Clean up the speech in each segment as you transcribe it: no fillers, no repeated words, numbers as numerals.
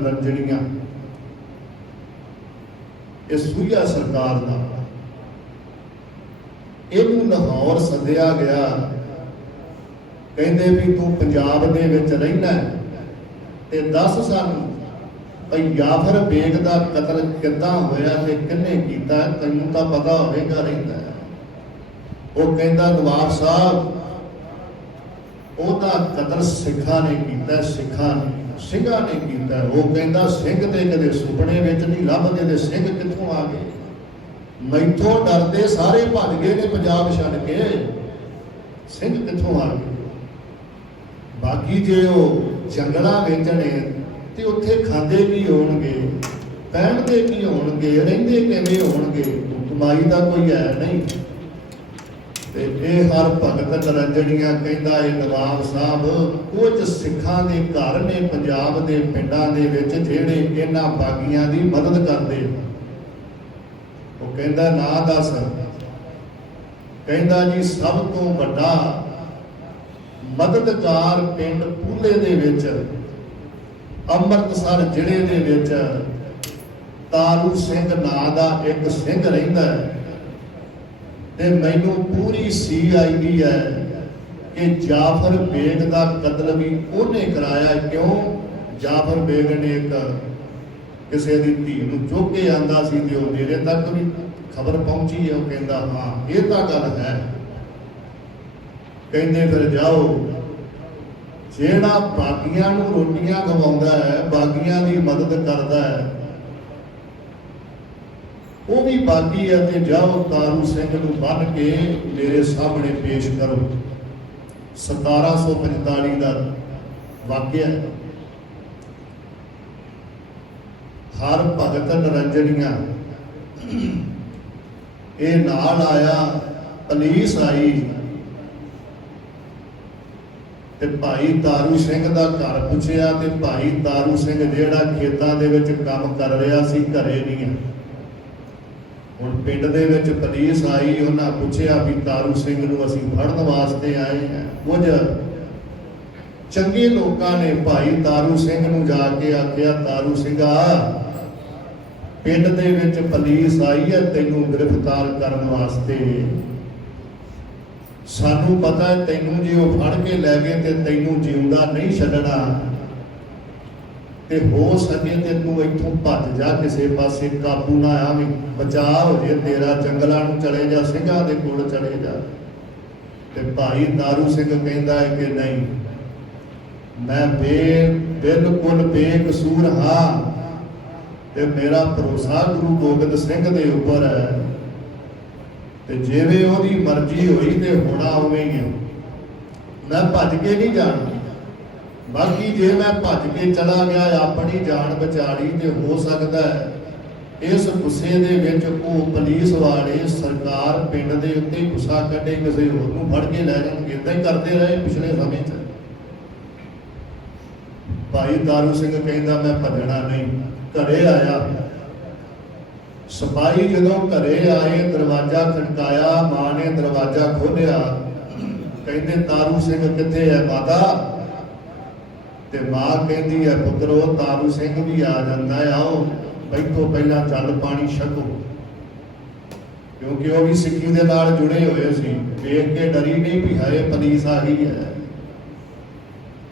ਰੰਜਣੀਆਂ ਇਹ ਸੂਈਆ ਸਰਕਾਰ ਦਾ ਇਹਨੂੰ ਲਾਹੌਰ ਸੱਦਿਆ ਗਿਆ। ਕਹਿੰਦੇ ਵੀ ਤੂੰ ਪੰਜਾਬ ਦੇ ਵਿੱਚ ਰਹਿਣਾ ਤੇ ਦੱਸ ਸਾਨੂੰ ਭਈ ਜਾਫਰ ਬੇਗ ਦਾ ਕਤਲ ਕਿੱਦਾਂ ਹੋਇਆ ਤੇ ਕਿਹਨੇ ਕੀਤਾ, ਤੈਨੂੰ ਤਾਂ ਪਤਾ ਹੋਵੇਗਾ ਰਹਿੰਦਾ। ਉਹ ਕਹਿੰਦਾ ਨਵਾਬ ਸਾਹਿਬ ਉਹਦਾ ਕਤਲ ਸਿੱਖਾਂ ਨੇ ਕੀਤਾ, ਸਿੰਘਾਂ ਨੇ ਕੀਤਾ। ਉਹ ਕਹਿੰਦਾ ਸਿੰਘ ਤੇ ਕਦੇ ਸੁਪਨੇ ਵਿੱਚ ਨਹੀਂ ਲੱਭਦੇ ਤੇ ਸਿੰਘ ਕਿੱਥੋਂ ਆ ਗਏ? ਮੈਥੋਂ ਡਰਦੇ ਸਾਰੇ ਭੱਜ ਗਏ ਨੇ ਪੰਜਾਬ ਛੱਡ ਕੇ, ਸਿੰਘ ਕਿੱਥੋਂ ਆ ਗਏ? ਬਾਕੀ ਜੇ ਉਹ ਜੰਗਲਾਂ ਵਿੱਚ ਨੇ ਤੇ ਉੱਥੇ ਖਾਂਦੇ ਕੀ ਹੋਣਗੇ, ਪਹਿਨਦੇ ਕੀ ਹੋਣਗੇ, ਰਹਿੰਦੇ ਕਿਵੇਂ ਹੋਣਗੇ? ਕਮਾਈ ਦਾ ਕੋਈ ਹੈ ਨਹੀਂ। ਤੇ ਇਹ ਹਰ ਭਗਤ ਨਰੰਜਣੀਆਂ ਕਹਿੰਦਾ ਇਹ ਨਵਾਬ ਸਾਹਿਬ ਕੁਝ ਸਿੱਖਾਂ ਦੇ ਘਰ ਨੇ ਪੰਜਾਬ ਦੇ ਪਿੰਡਾਂ ਦੇ ਵਿੱਚ ਜਿਹੜੇ ਇਹਨਾਂ ਬਾਗੀਆਂ ਦੀ ਮਦਦ ਕਰਦੇ। ਉਹ ਕਹਿੰਦਾ ਨਾ ਦੱਸ। ਕਹਿੰਦਾ ਜੀ ਸਭ ਤੋਂ ਵੱਡਾ ਮਦਦਗਾਰ ਪਿੰਡ ਪੂਲੇ ਦੇ ਵਿੱਚ ਅੰਮ੍ਰਿਤਸਰ ਜ਼ਿਲ੍ਹੇ ਦੇ ਵਿੱਚ ਤਾਰੂ ਸਿੰਘ ਨਾਂ ਦਾ ਇੱਕ ਸਿੰਘ ਰਹਿੰਦਾ ਹੈ ਤੇ ਮੈਨੂੰ ਪੂਰੀ CID ਹੈ ਕਿ ਜਾਫਰ ਬੇਗ ਦਾ ਕਤਲ ਵੀ ਉਹਨੇ ਕਰਾਇਆ। ਕਿਉਂ? ਜਾਫਰ ਬੇਗ ਨੇ ਇੱਕ ਕਿਸੇ ਦੀ ਧੀ ਨੂੰ ਚੁੱਕ ਕੇ ਆਂਦਾ ਸੀ ਤੇ ਉਹ ਮੇਰੇ ਤੱਕ ਵੀ ਖਬਰ ਪਹੁੰਚੀ ਹੈ। ਉਹ ਕਹਿੰਦਾ ਹਾਂ ਇਹ ਤਾਂ ਗੱਲ ਹੈ। ਕਹਿੰਦੇ ਫਿਰ ਜਾਓ, ਜਿਹੜਾ ਬਾਗੀਆਂ ਨੂੰ ਰੋਟੀਆਂ ਖਵਾਉਂਦਾ ਹੈ, ਬਾਗੀਆਂ ਦੀ ਮਦਦ ਕਰਦਾ ਹੈ, ਉਹ ਵੀ ਬਾਗੀ ਹੈ ਤੇ ਜਾਓ ਤਾਰੂ ਸਿੰਘ ਨੂੰ ਬੰਨ ਕੇ ਮੇਰੇ ਸਾਹਮਣੇ ਪੇਸ਼ ਕਰੋ। 1745 ਦਾ ਵਾਕਿਆ। ਹਰ ਭਗਤ ਨਰੰਜਣੀਆਂ ਇਹ ਨਾਲ ਆਇਆ, ਪੁਲਿਸ ਆਈ ਤੇ ਭਾਈ ਤਾਰੂ ਸਿੰਘ ਦਾ ਘਰ ਪੁੱਛਿਆ ਤੇ ਭਾਈ ਤਾਰੂ ਸਿੰਘ ਜਿਹੜਾ ਖੇਤਾਂ ਦੇ ਵਿੱਚ ਕੰਮ ਕਰ ਰਿਹਾ ਸੀ ਘਰੇ ਨਹੀਂ ਹੈ। ਹੁਣ ਪਿੰਡ ਦੇ ਵਿੱਚ ਪੁਲਿਸ ਆਈ, ਉਹਨਾਂ ਪੁੱਛਿਆ ਵੀ ਤਾਰੂ ਸਿੰਘ ਨੂੰ ਅਸੀਂ ਫੜਨ ਵਾਸਤੇ ਆਏ ਹਾਂ। ਕੁਝ ਚੰਗੇ ਲੋਕਾਂ ਨੇ ਭਾਈ ਤਾਰੂ ਸਿੰਘ ਨੂੰ ਜਾ ਕੇ ਆਖਿਆ ਤਾਰੂ ਸਿੰਘਾ ਪਿੰਡ ਦੇ ਵਿੱਚ ਪੁਲਿਸ ਆਈ ਹੈ ਤੈਨੂੰ ਗ੍ਰਿਫਤਾਰ ਕਰਨ ਵਾਸਤੇ। ਸਾਨੂੰ ਪਤਾ ਹੈ ਤੈਨੂੰ ਜੇ ਉਹ ਫੜ ਕੇ ਲੈ ਗਏ ਤੇ ਤੈਨੂੰ ਜਿਉਂਦਾ ਨਹੀਂ ਛੱਡਣਾ ਤੇ ਹੋ ਸਕੇ ਤੇ ਤੂੰ ਇੱਥੋਂ ਭੱਜ ਜਾ, ਕਿਸੇ ਪਾਸੇ ਕਾਬੂ ਨਾ ਆਵੇਂ, ਬਚਾਅ ਹੋ ਜੇ ਤੇਰਾ, ਜੰਗਲਾਂ ਨੂੰ ਚਲੇ ਜਾ, ਸਿੰਘਾਂ ਦੇ ਕੋਲ ਚਲੇ ਜਾ। ਤੇ ਭਾਈ ਤਾਰੂ ਸਿੰਘ ਕਹਿੰਦਾ ਹੈ ਕਿ ਨਹੀਂ, ਮੈਂ ਬਿਲਕੁਲ ਬੇਕਸੂਰ ਹਾਂ ਤੇ ਮੇਰਾ ਭਰੋਸਾ ਗੁਰੂ ਗੋਬਿੰਦ ਸਿੰਘ ਦੇ ਉੱਪਰ ਹੈ ਤੇ ਜਿਵੇਂ ਉਹਦੀ ਮਰਜ਼ੀ ਹੋਈ ਤੇ ਹੋਣਾ ਉਵੇਂ ਹੀ ਹੈ। ਮੈਂ ਭੱਜ ਕੇ ਨਹੀਂ ਜਾਣਾ। ਬਾਕੀ ਜੇ ਮੈਂ ਭੱਜ ਕੇ ਚਲਾ ਗਿਆ, ਆਪਣੀ ਜਾਨ ਬਚਾ ਲਈ ਤੇ ਹੋ ਸਕਦਾ ਹੈ ਇਸ ਗੁੱਸੇ ਦੇ ਵਿੱਚ ਉਹ ਪੁਲਿਸ ਵਾਲੇ ਸਰਕਾਰ ਪਿੰਡ ਦੇ ਉੱਤੇ ਗੁੱਸਾ ਕੱਢੇ, ਕਿਸੇ ਹੋਰ ਨੂੰ ਫੜ ਕੇ ਲੈ ਜਾਣਗੇ। ਏਦਾਂ ਹੀ ਕਰਦੇ ਰਹੇ ਪਿਛਲੇ ਸਮੇਂ 'ਚ। ਭਾਈ ਤਾਰੂ ਸਿੰਘ ਕਹਿੰਦਾ ਮੈਂ ਭੱਜਣਾ ਨਹੀਂ। ਘਰੇ ਆਇਆ, ਸਿਪਾਹੀ ਜਦੋਂ ਘਰੇ ਆਏ ਦਰਵਾਜ਼ਾ ਖੜਕਾਇਆ, ਮਾਂ ਨੇ ਦਰਵਾਜ਼ਾ ਖੋਲ੍ਹਿਆ। ਕਹਿੰਦੇ ਤਾਰੂ ਸਿੰਘ ਕਿੱਥੇ ਹੈ ਮਾਤਾ? ਤੇ ਮਾਂ ਕਹਿੰਦੀ ਹੈ ਪੁੱਤਰੋ ਤਾਰੂ ਸਿੰਘ ਵੀ ਆ ਜਾਂਦਾ ਹੈ, ਆਓ ਬੈਠੋ, ਪਹਿਲਾਂ ਚੱਲ ਪਾਣੀ ਛਕੋ। ਕਿਉਂਕਿ ਉਹ ਵੀ ਸਿੱਖੀ ਦੇ ਨਾਲ ਜੁੜੇ ਹੋਏ ਸੀ। ਵੇਖ ਕੇ ਡਰੀ ਨਹੀਂ ਵੀ ਹਾਏ ਪੁਲਿਸ ਆ ਗਈ ਹੈ,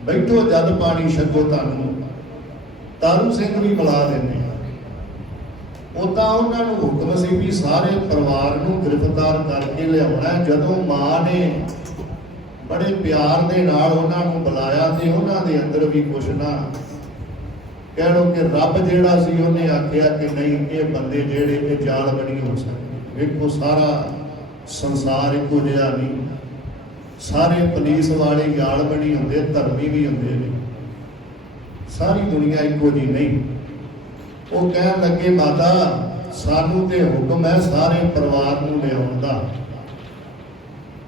ਬੈਠੋ ਜਦ ਪਾਣੀ ਛਕੋ, ਤੁਹਾਨੂੰ ਤਾਰੂ ਸਿੰਘ ਵੀ ਬੁਲਾ ਦਿੰਦੇ। ਉਹ ਤਾਂ ਉਹਨਾਂ ਨੂੰ ਹੁਕਮ ਸੀ ਵੀ ਸਾਰੇ ਪਰਿਵਾਰ ਨੂੰ ਗ੍ਰਿਫਤਾਰ ਕਰਕੇ ਲਿਆਉਣਾ। ਜਦੋਂ ਮਾਂ ਨੇ ਬੜੇ ਪਿਆਰ ਦੇ ਨਾਲ ਉਹਨਾਂ ਨੂੰ ਬੁਲਾਇਆ ਤੇ ਉਹਨਾਂ ਦੇ ਅੰਦਰ ਵੀ ਕੁਛ ਨਾ ਕਹਿ ਲਓ ਕਿ ਰੱਬ ਜਿਹੜਾ ਸੀ ਉਹਨੇ ਆਖਿਆ ਕਿ ਨਹੀਂ, ਇਹ ਬੰਦੇ ਜਿਹੜੇ ਇਹ ਜਾਲ ਬਣੀ ਹੋ ਸਕਦੇ। ਵੇਖੋ ਸਾਰਾ ਸੰਸਾਰ ਇੱਕੋ ਜਿਹਾ ਨਹੀਂ, ਸਾਰੇ ਪੁਲਿਸ ਵਾਲੇ ਜਾਲ ਬਣੀ ਹੁੰਦੇ, ਧਰਮੀ ਵੀ ਹੁੰਦੇ ਨੇ, ਸਾਰੀ ਦੁਨੀਆ ਇੱਕੋ ਜਿਹੀ ਨਹੀਂ। ਉਹ ਕਹਿਣ ਲੱਗੇ ਮਾਤਾ ਸਾਨੂੰ ਤੇ ਹੁਕਮ ਹੈ ਸਾਰੇ ਪਰਿਵਾਰ ਨੂੰ ਲਿਆਉਣ ਦਾ,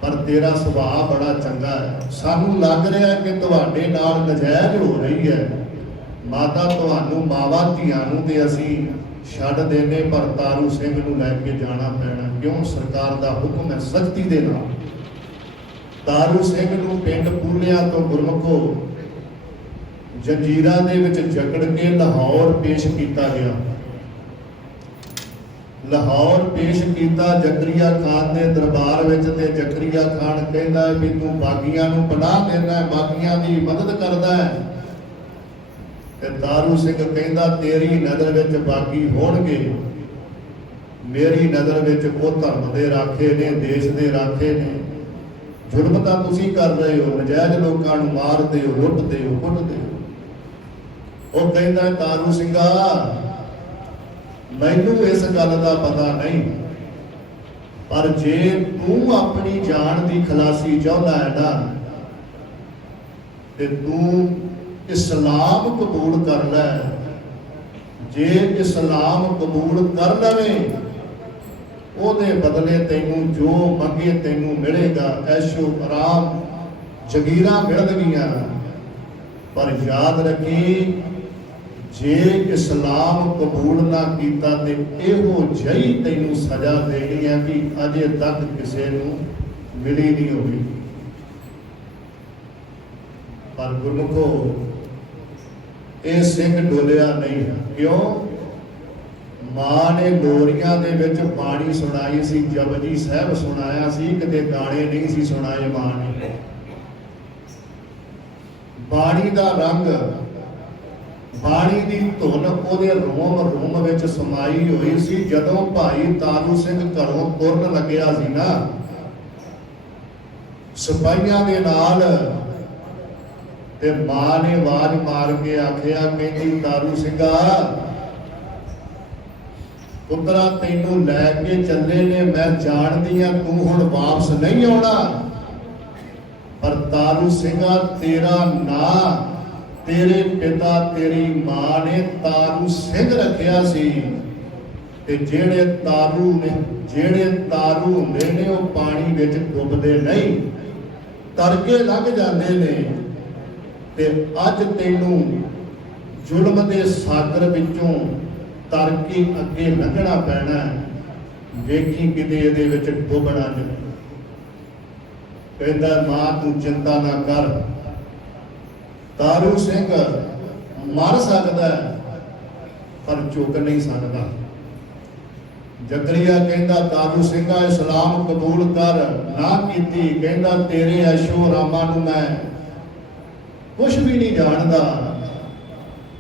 ਪਰ ਤੇਰਾ ਸੁਭਾਅ ਬੜਾ ਚੰਗਾ ਹੈ, ਸਾਨੂੰ ਲੱਗ ਰਿਹਾ ਕਿ ਤੁਹਾਡੇ ਨਾਲ ਨਜਾਇਜ਼ ਹੋ ਰਹੀ ਹੈ। ਮਾਤਾ ਤੁਹਾਨੂੰ ਮਾਵਾਂ ਧੀਆਂ ਨੂੰ ਤੇ ਅਸੀਂ ਛੱਡ ਦੇਣੇ, ਪਰ ਤਾਰੂ ਸਿੰਘ ਨੂੰ ਲੈ ਕੇ ਜਾਣਾ ਪੈਣਾ। ਕਿਉਂ? ਸਰਕਾਰ ਦਾ ਹੁਕਮ ਹੈ ਸਖਤੀ ਦੇ ਨਾਲ। ਤਾਰੂ ਸਿੰਘ ਨੂੰ ਪਿੰਡ ਪੂਲਿਆਂ ਤੋਂ ਗੁਰਮੁਖੋ ਜੰਜੀਰਾਂ ਦੇ ਵਿੱਚ ਜਕੜ ਕੇ ਲਾਹੌਰ ਪੇਸ਼ ਕੀਤਾ ਗਿਆ। ਲਾਹੌਰ ਪੇਸ਼ ਕੀਤਾ ਜ਼ਕਰੀਆ ਖਾਨ ਦੇ ਦਰਬਾਰ ਵਿੱਚ, ਤੇ ਜ਼ਕਰੀਆ ਖਾਨ ਕਹਿੰਦਾ ਵੀ ਤੂੰ ਬਾਗੀਆਂ ਨੂੰ ਪਨਾਹ ਦੇਣਾ, ਬਾਗੀਆਂ ਦੀ ਮਦਦ ਕਰਦਾ ਹੈ। ਤੇ ਤਾਰੂ ਸਿੰਘ ਕਹਿੰਦਾ ਤੇਰੀ ਨਜ਼ਰ ਵਿੱਚ ਬਾਗੀ ਹੋਣਗੇ, ਮੇਰੀ ਨਜ਼ਰ ਵਿੱਚ ਉਹ ਧਰਮ ਦੇ ਰਾਖੇ ਨੇ, ਦੇਸ਼ ਦੇ ਰਾਖੇ ਨੇ। ਜ਼ੁਲਮ ਤਾਂ ਤੁਸੀਂ ਕਰ ਰਹੇ ਹੋ, ਨਜਾਇਜ਼ ਲੋਕਾਂ ਨੂੰ ਮਾਰਦੇ ਹੋ, ਲੁੱਟਦੇ ਹੋ, ਕੁੱਟਦੇ ਹੋ। ਉਹ ਕਹਿੰਦਾ ਤਾਰੂ ਸਿੰਘਾ ਮੈਨੂੰ ਇਸ ਗੱਲ ਦਾ ਪਤਾ ਨਹੀਂ, ਪਰ ਜੇ ਤੂੰ ਆਪਣੀ ਜਾਨ ਦੀ ਖਲਾਸੀ ਚਾਹੁੰਦਾ ਹੈ ਨਾ, ਤੇ ਤੂੰ ਇਸਲਾਮ ਕਬੂਲ ਕਰ ਲੈ। ਜੇ ਇਸਲਾਮ ਕਬੂਲ ਕਰ ਲਵੇਂ, ਉਹਦੇ ਬਦਲੇ ਤੈਨੂੰ ਜੋ ਮੰਗੇ ਤੈਨੂੰ ਮਿਲੇਗਾ, ਐਸ਼ੋ ਆਰਾਮ ਜਗੀਰਾਂ ਮਿਲਣਗੀਆਂ। ਪਰ ਯਾਦ ਰੱਖੀ, ਜੇ ਇਸਲਾਮ ਕਬੂਲ ਨਾ ਕੀਤਾ ਤੇ ਇਹੋ ਜਿਹੀ ਤੈਨੂੰ ਸਜ਼ਾ ਦੇਣੀ ਹੈ ਕਿ ਅਜੇ ਤੱਕ ਕਿਸੇ ਨੂੰ ਮਿਲੀ ਨਹੀਂ ਹੋਈ। ਪਰ ਗੁਰਮੁਖੋ, ਇਹ ਸਿੰਘ ਡੋਲਿਆ ਨਹੀਂ। ਕਿਉਂ? ਮਾਂ ਨੇ ਲੋਰੀਆਂ ਦੇ ਵਿੱਚ ਬਾਣੀ ਸੁਣਾਈ ਸੀ, ਜਪਜੀ ਸਾਹਿਬ ਸੁਣਾਇਆ ਸੀ, ਕਿਤੇ ਗਾਣੇ ਨਹੀਂ ਸੀ ਸੁਣਾਏ ਮਾਂ ਨੇ। ਬਾਣੀ ਦਾ ਰੰਗ, ਬਾਣੀ ਦੀ ਧੁਨ ਉਹਦੇ ਰੋਮ ਰੋਮ ਵਿੱਚ ਸਮਾਈ ਹੋਈ ਸੀ। ਜਦੋਂ ਭਾਈ ਤਾਰੂ ਸਿੰਘ ਘਰੋਂ ਤੁਰਨ ਲੱਗਿਆ ਸੀ ਨਾ, ਸਿਪਾਹੀਆਂ ਦੇ ਨਾਲ, ਤੇ ਮਾਂ ਨੇ ਆਵਾਜ਼ ਮਾਰ ਕੇ ਆਖਿਆ, ਕਹਿੰਦੀ ਤਾਰੂ ਸਿੰਘਾ ਪੁੱਤਰਾ ਤੈਨੂੰ ਲੈ ਕੇ ਚੱਲੇ ਨੇ, ਮੈਂ ਜਾਣਦੀ ਆ ਤੂੰ ਹੁਣ ਵਾਪਸ ਨਹੀਂ ਆਉਣਾ। ਪਰ ਤਾਰੂ ਸਿੰਘਾ ਤੇਰਾ ਨਾਂ ਤੇਰੇ ਪਿਤਾ ਤੇਰੀ ਮਾਂ ਨੇ ਤਾਰੂ ਸਿੰਘ ਰੱਖਿਆ ਸੀ, ਤੇ ਜਿਹੜੇ ਤਾਰੂ ਹੁੰਦੇ ਨੇ ਉਹ ਪਾਣੀ ਵਿੱਚ ਡੁੱਬਦੇ ਨਹੀਂ, ਤਰਕੇ ਲੰਘ ਜਾਂਦੇ ਨੇ। ਤੇ ਅੱਜ ਤੈਨੂੰ ਜ਼ੁਲਮ ਦੇ ਸਾਗਰ ਵਿੱਚੋਂ ਤਰ ਕੇ ਅੱਗੇ ਲੰਘਣਾ ਪੈਣਾ। ਵੇਖੀ ਕਿਤੇ ਇਹਦੇ ਵਿੱਚ ਡੁੱਬਣਾ ਨਹੀਂ। ਕਹਿੰਦਾ ਮਾਂ ਤੂੰ ਚਿੰਤਾ ਨਾ ਕਰ, ਤਾਰੂ ਸਿੰਘ ਮਰ ਸਕਦਾ ਪਰ ਝੁਕ ਨਹੀਂ ਸਕਦਾ। ਜ਼ਕਰੀਆ ਕਹਿੰਦਾ ਤਾਰੂ ਸਿੰਘਾ ਇਸਲਾਮ ਕਬੂਲ ਕਰ। ਨਾ ਕੀਤੀ, ਕਹਿੰਦਾ ਤੇਰੇ ਐਸ਼ੋ ਰਾਮਾਂ ਨੂੰ ਮੈਂ ਕੁਛ ਵੀ ਨਹੀਂ ਜਾਣਦਾ,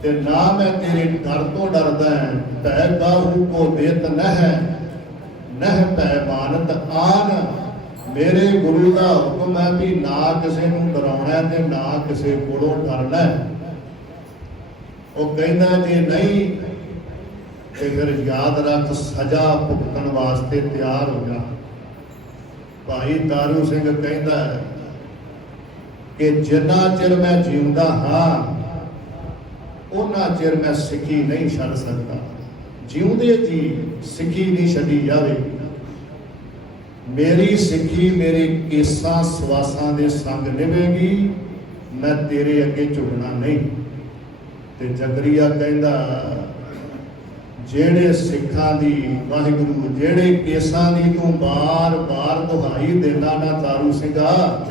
ਤੇ ਨਾ ਮੈਂ ਤੇਰੇ ਡਰ ਤੋਂ ਡਰਦਾ। ਭੈ ਕਾਹੂ ਕੋ ਦੇਤ ਨਹਿ ਭੈ ਮਾਨਤ ਆਨ। ਮੇਰੇ ਗੁਰੂ ਦਾ ਹੁਕਮ ਹੈ ਵੀ ਨਾ ਕਿਸੇ ਨੂੰ ਡਰਾਉਣਾ ਤੇ ਨਾ ਕਿਸੇ ਕੋਲੋਂ ਡਰਨਾ। ਉਹ ਕਹਿੰਦਾ ਜੇ ਨਹੀਂ ਤੇ ਫਿਰ ਯਾਦ ਰੱਖ ਸਜ਼ਾ ਭੁਗਤਣ ਵਾਸਤੇ ਤਿਆਰ ਹੋ ਜਾ। ਭਾਈ ਤਾਰੂ ਸਿੰਘ ਕਹਿੰਦਾ ਕਿ ਜਿੰਨਾ ਚਿਰ ਮੈਂ ਜਿਉਂਦਾ ਹਾਂ ਉਹਨਾਂ ਚਿਰ ਮੈਂ ਸਿੱਖੀ ਨਹੀਂ ਛੱਡ ਸਕਦਾ। ਜਿਉਂਦੇ ਜੀ ਸਿੱਖੀ ਨਹੀਂ ਛੱਡੀ ਜਾਵੇ। ਮੇਰੀ ਸਿੱਖੀ ਮੇਰੇ ਕੇਸਾਂ ਸਵਾਸਾਂ ਦੇ ਸੰਗ ਨਿਭੇਗੀ, ਮੈਂ ਤੇਰੇ ਅੱਗੇ ਝੁਕਣਾ ਨਹੀਂ। ਤੇ ਜ਼ਕਰੀਆ ਕਹਿੰਦਾ ਜਿਹੜੇ ਸਿੱਖਾਂ ਦੀ ਵਾਹਿਗੁਰੂ, ਜਿਹੜੇ ਕੇਸਾਂ ਦੀ ਤੂੰ ਬਾਰ-ਬਾਰ ਦੁਹਾਈ ਦੇਣਾ ਨਾ ਤਾਰੂ ਸਿੰਘਾ,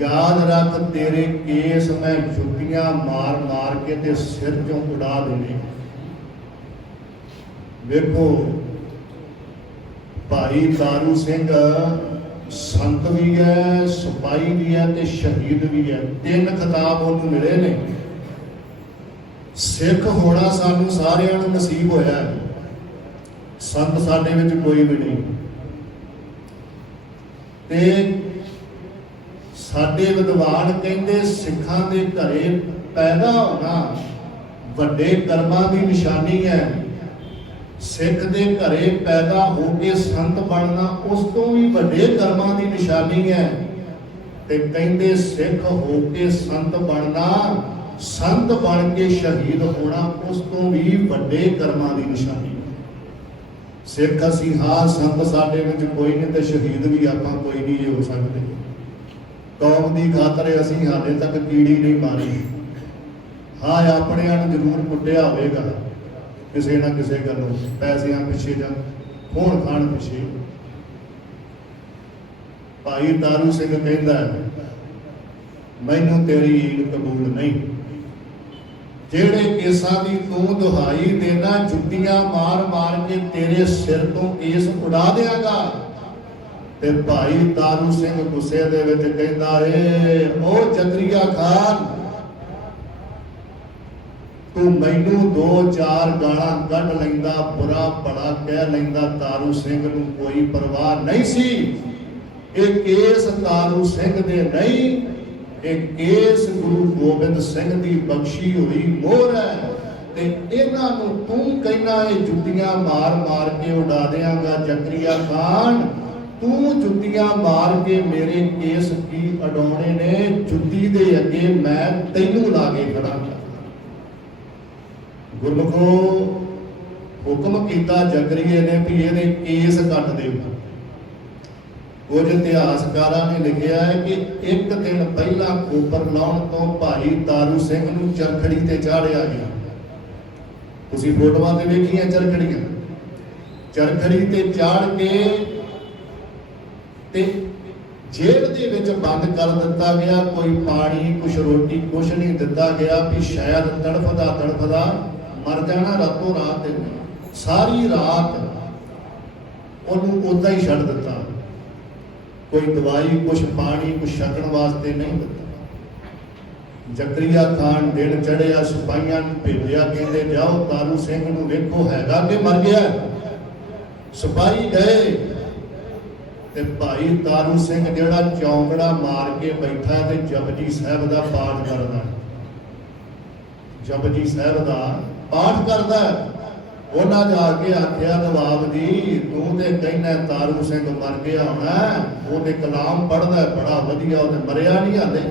ਯਾਦ ਰੱਖ ਤੇਰੇ ਕੇਸ ਮੈਂ ਜੁੱਤੀਆਂ ਮਾਰ-ਮਾਰ ਕੇ ਤੇ ਸਿਰ ਚੋਂ ਉਡਾ ਦੇਣੇ। ਵੇਖੋ ਭਾਈ ਤਾਰੂ ਸਿੰਘ ਸੰਤ ਵੀ ਹੈ, ਸਿਪਾਹੀ ਵੀ ਹੈ ਤੇ ਸ਼ਹੀਦ ਵੀ ਹੈ। 3 ਖਿਤਾਬ ਉਹਨੂੰ ਮਿਲੇ ਨੇ। ਸਿੱਖ ਹੋਣਾ ਸਾਨੂੰ ਸਾਰਿਆਂ ਨੂੰ ਨਸੀਬ ਹੋਇਆ, ਸੰਤ ਸਾਡੇ ਵਿੱਚ ਕੋਈ ਵੀ ਨਹੀਂ। ਤੇ ਸਾਡੇ ਵਿਦਵਾਨ ਕਹਿੰਦੇ ਸਿੱਖਾਂ ਦੇ ਘਰੇ ਪੈਦਾ ਹੋਣਾ ਵੱਡੇ ਕਰਮਾਂ ਦੀ ਨਿਸ਼ਾਨੀ ਹੈ। ਸਿੱਖ ਦੇ ਘਰੇ ਪੈਦਾ ਹੋ ਕੇ ਸੰਤ ਬਣਨਾ ਉਸ ਤੋਂ ਵੀ ਵੱਡੇ ਕਰਮਾਂ ਦੀ ਨਿਸ਼ਾਨੀ ਹੈ। ਤੇ ਕਹਿੰਦੇ ਸਿੱਖ ਹੋ ਕੇ ਸੰਤ ਬਣਨਾ, ਸੰਤ ਬਣ ਕੇ ਸ਼ਹੀਦ ਹੋਣਾ ਉਸ ਤੋਂ ਵੀ ਵੱਡੇ ਕਰਮਾਂ ਦੀ ਨਿਸ਼ਾਨੀ ਹੈ। ਸਿੱਖ ਅਸੀਂ ਹਾਂ, ਸੰਤ ਸਾਡੇ ਵਿੱਚ ਕੋਈ ਨਹੀਂ, ਤੇ ਸ਼ਹੀਦ ਵੀ ਆਪਾਂ ਕੋਈ ਨਹੀਂ ਹੋ ਸਕਦੇ। ਕੌਮ ਦੀ ਖਾਤਰ ਅਸੀਂ ਹਾਲੇ ਤੱਕ ਕੀੜੀ ਨਹੀਂ ਮਾਰੀ। ਹਾਂ ਆਪਣਿਆਂ ਨੂੰ ਜ਼ਰੂਰ ਕੁੱਟਿਆ ਹੋਵੇਗਾ ਕਿਸੇ ਨਾ ਕਿਸੇ ਗੱਲੋਂ, ਪੈਸਿਆਂ ਪਿੱਛੇ ਜਾਂ ਖੋਣ ਖਾਣ ਪਿੱਛੇ। ਭਾਈ ਤਾਰੂ ਸਿੰਘ ਕਹਿੰਦਾ मैनू तेरी ईद कबूल नहीं। जेड़े केसां दी तू दुहाई देना, जुत्तियां मार मार के तेरे सिर तो केस उड़ा देंगा। ते भाई तारू सिंह गुस्से दे विच कहंदा ए ओ जकरिया खान, तू मैनू दो चार गालां कढ लैंदा, बुरा बड़ा कह लैंदा, तारू सिंह नूं कोई परवाह नहीं सी। ਇਹ ਕੇਸ ਤਾਰੂ ਸਿੰਘ ਦੇ ਨਹੀਂ, ਇਹ ਕੇਸ ਗੁਰੂ ਗੋਬਿੰਦ ਸਿੰਘ ਦੀ ਬਖਸ਼ੀ ਹੋਈ ਮੋਹਰ ਹੈ। ਤੇ ਇਹਨਾਂ ਨੂੰ ਤੂੰ ਕਹਿਣਾ ਇਹ ਜੁੱਤੀਆਂ ਮਾਰ ਮਾਰ ਕੇ ਉਡਾ ਦਿਆਂਗਾ। ਜ਼ਕਰੀਆ ਖਾਨ, ਤੂੰ ਜੁੱਤੀਆਂ ਮਾਰ ਕੇ ਮੇਰੇ ਕੇਸ ਕੀ ਉਡਾਉਣੇ ਨੇ? ਜੁੱਤੀ ਦੇ ਅੱਗੇ ਮੈਂ ਤੈਨੂੰ ਲਾ ਕੇ ਖੜਾਂਗਾ। ਗੁਰਮੁਖੋ ਹੁਕਮ ਕੀਤਾ ਜ਼ਕਰੀਏ ਨੇ ਵੀ ਇਹਦੇ ਕੇਸ ਕੱਟ ਦਿਓ। ਕੁਝ ਇਤਿਹਾਸਕਾਰਾਂ ਨੇ ਲਿਖਿਆ ਹੈ ਕਿ ਇੱਕ ਦਿਨ ਪਹਿਲਾਂ ਕੋਪਰ ਲਾਉਣ ਤੋਂ ਭਾਈ ਤਾਰੂ ਸਿੰਘ ਨੂੰ ਚਰਖੜੀ ਤੇ ਚਾੜਿਆ ਗਿਆ। ਤੁਸੀਂ ਫੋਟੋਆਂ ਤੇ ਵੇਖੀਆਂ ਚਰਖੜੀਆਂ, ਚਰਖੜੀ ਤੇ ਚਾੜ ਕੇ ਤੇ ਜੇਲ੍ਹ ਦੇ ਵਿੱਚ ਬੰਦ ਕਰ ਦਿੱਤਾ ਗਿਆ। ਕੋਈ ਪਾਣੀ ਕੁਛ ਰੋਟੀ ਕੁਛ ਨਹੀਂ ਦਿੱਤਾ ਗਿਆ ਵੀ ਸ਼ਾਇਦ ਤੜਫਦਾ ਤੜਫਦਾ ਮਰ ਜਾਣਾ ਰਾਤੋਂ ਰਾਤ। ਸਾਰੀ ਰਾਤ ਉਹਨੂੰ ਉਦਾਂ ਹੀ ਛੱਡ ਦਿੱਤਾ। कोई दवाई कुछ पानी कुछ छकण वास्ते नहीं दिता। ਜ਼ਕਰੀਆ ਖਾਨ दिन चढ़िया, सिपाहियां भेजिया, कहते जाओ तारू सिंह नूं वेखो हैगा कि मर गया। सिपाही गए ते भाई तारू सिंह जिहड़ा चौंकड़ा मार के बैठा ते जपजी साहब दा पाठ करदा, जपजी साहब दा पाठ करदा। ਉਹਨਾਂ ਜਾ ਕੇ ਆਖਿਆ ਨਵਾਬ ਜੀ, ਤੂੰ ਤੇ ਕਹਿੰਦਾ ਤਾਰੂ ਸਿੰਘ ਮਰ ਗਿਆ ਹੋਣਾ, ਉਹਦੇ ਕਲਾਮ ਪੜ੍ਹਦਾ ਬੜਾ ਵਧੀਆ, ਉਹਨੇ ਮਰਿਆ ਨਹੀਂ ਹਾਲੇ।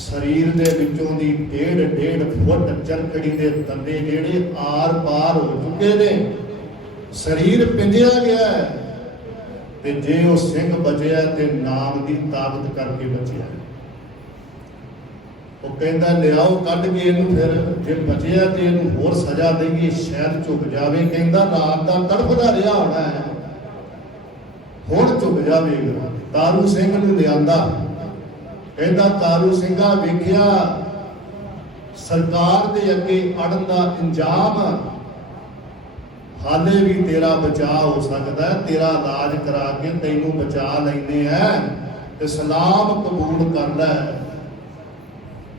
ਸਰੀਰ ਦੇ ਵਿੱਚੋਂ ਦੀ 1.5 ਫੁੱਟ ਚਰਖੜੀ ਦੇ ਦੰਦੇ ਜਿਹੜੇ ਆਰ ਪਾਰ ਹੋ ਚੁੱਕੇ ਨੇ, ਸਰੀਰ ਪਿੰਜਿਆ ਗਿਆ। ਤੇ ਜੇ ਉਹ ਸਿੰਘ ਬਚਿਆ ਤੇ ਨਾਮ ਦੀ ਤਾਕਤ ਕਰਕੇ ਬਚਿਆ। ਉਹ ਕਹਿੰਦਾ ਲਿਆਓ ਕੱਢ ਕੇ ਇਹਨੂੰ, ਫਿਰ ਜੇ ਬਚਿਆ ਤੇ ਇਹਨੂੰ ਹੋਰ ਸਜ਼ਾ ਦੇਈਏ, ਸ਼ਾਇਦ ਝੁਕ ਜਾਵੇ। ਕਹਿੰਦਾ ਰਾਤ ਦਾ ਤੜਫਦਾ ਰਿਹਾ ਹੋਣਾ ਹੈ, ਹੁਣ ਝੁਕ ਜਾਵੇਗਾ। ਤਾਰੂ ਸਿੰਘ ਨੂੰ ਲਿਆਂਦਾ, ਕਹਿੰਦਾ ਤਾਰੂ ਸਿੰਘਾ ਵੇਖਿਆ ਸਰਕਾਰ ਦੇ ਅੱਗੇ ਅੜਨ ਦਾ ਇੰਜਾਮ, ਹਾਲੇ ਵੀ ਤੇਰਾ ਬਚਾਅ ਹੋ ਸਕਦਾ, ਤੇਰਾ ਇਲਾਜ ਕਰਾ ਕੇ ਤੈਨੂੰ ਬਚਾ ਲੈਂਦੇ ਆ ਤੇ ਸਲਾਮ ਕਬੂਲ ਕਰ ਲੈ।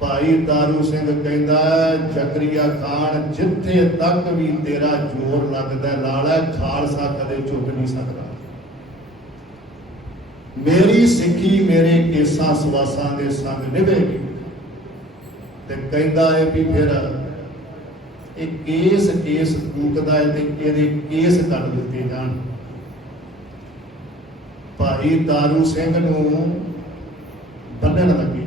ਭਾਈ ਤਾਰੂ ਸਿੰਘ ਕਹਿੰਦਾ ਜ਼ਕਰੀਆ ਖਾਨ, ਜਿੱਥੇ ਤੱਕ ਵੀ ਤੇਰਾ ਜ਼ੋਰ ਲੱਗਦਾ ਲਾਲਾ, ਖਾਲਸਾ ਕਦੇ ਝੁਕ ਨਹੀਂ ਸਕਦਾ। ਮੇਰੀ ਸਿੱਖੀ ਮੇਰੇ ਕੇਸਾਂ ਸਵਾਸਾਂ ਦੇ ਸੰਗ ਨਿਭੇਗੀ। ਤੇ ਕਹਿੰਦਾ ਹੈ ਵੀ ਫਿਰ ਇਹ ਕੇਸ ਕੂਕਦਾ ਹੈ ਤੇ ਇਹਦੇ ਕੇਸ ਕੱਟ ਦਿੱਤੇ ਜਾਣ। ਭਾਈ ਤਾਰੂ ਸਿੰਘ ਨੂੰ ਬੰਨਣ ਲੱਗੇ।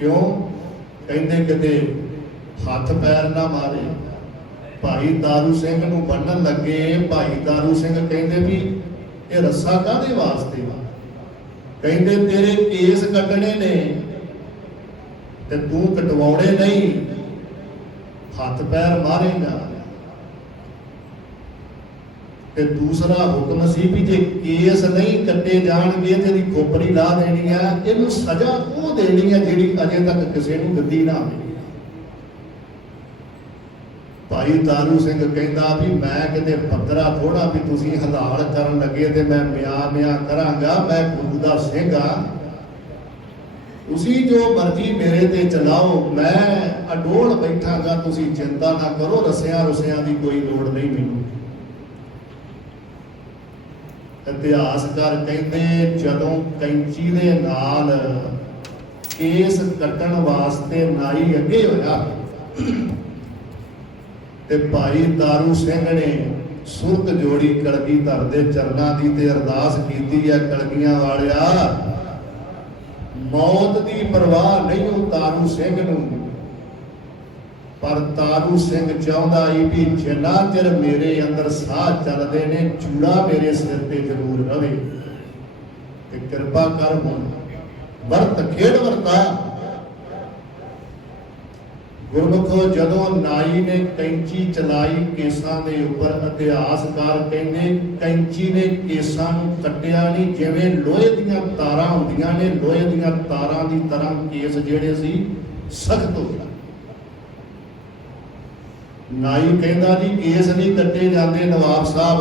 क्यों? कहते किते हथ पैर ना मारे। भाई तारू सिंह नूं बन्नण लगे। भाई तारू सिंह कहते भी ये रस्सा काहदे वास्ते वा? कहते तेरे केस कटने ने ते तू कटवाउणे नहीं, हथ पैर मारेगा। ते दूसरा हुक्म सी भी जे केस नहीं कटे जाणगे ते इहदी खोपड़ी ला देनी है, इहनूं सज़ा वो देनी है जिहड़ी अजे तक किसी नूं दित्ती ना होवे। भाई तारू सिंह कहंदा भी मैं किते पत्तरा थोड़ा भी तुसीं हलाल करन लगे ते मैं मियां करांगा, मैं गुरु दा सिंह आ, तुसीं जो मर्जी मेरे ते चलाओ, मैं अडोल बैठांगा, तुसीं चिंता ना करो, रस्सियां रुस्सियां दी कोई लोड़ नहीं मैनूं। इतिहासकार कहते जदों कैंची दे नाल केस कट्टण वास्ते नाई अगे होया ते भाई तारू सिंह ने सुरत जोड़ी कलगीधर दे चरनां दी ते अरदास कीती है, कलगियां वालिया मौत दी परवाह नहीं तारू सिंह नूं, पर तारू सिंह चाहता ही भी जिन्ना चिर मेरे अंदर साह चलते ने चूड़ा मेरे सिर पे जरूर रहे। ते कृपा कर हुण वरत खेड़ वरता। ਗੁਰਮੁਖੋ ਜਦੋਂ ਨਾਈ ਨੇ ਕੈਂਚੀ ਚਲਾਈ ਕੇਸਾਂ ਦੇ ਉੱਪਰ, ਇਤਿਹਾਸਕਾਰ ਕਹਿੰਦੇ ਕੈਂਚੀ ਨੇ ਕੇਸਾਂ ਨੂੰ ਕੱਟਿਆ ਨਹੀਂ, ਜਿਵੇਂ ਲੋਹੇ ਦੀਆਂ ਤਾਰਾਂ ਹੁੰਦੀਆਂ ਨੇ, ਲੋਹੇ ਦੀਆਂ ਤਾਰਾਂ ਦੀ ਤਰ੍ਹਾਂ ਕੇਸ ਜਿਹੜੇ ਸੀ ਸਖਤ ਹੋ ਗਏ। ਨਾਈ ਕਹਿੰਦਾ ਜੀ ਕੇਸ ਨਹੀਂ ਕੱਟੇ ਜਾਂਦੇ ਨਵਾਬ ਸਾਹਿਬ,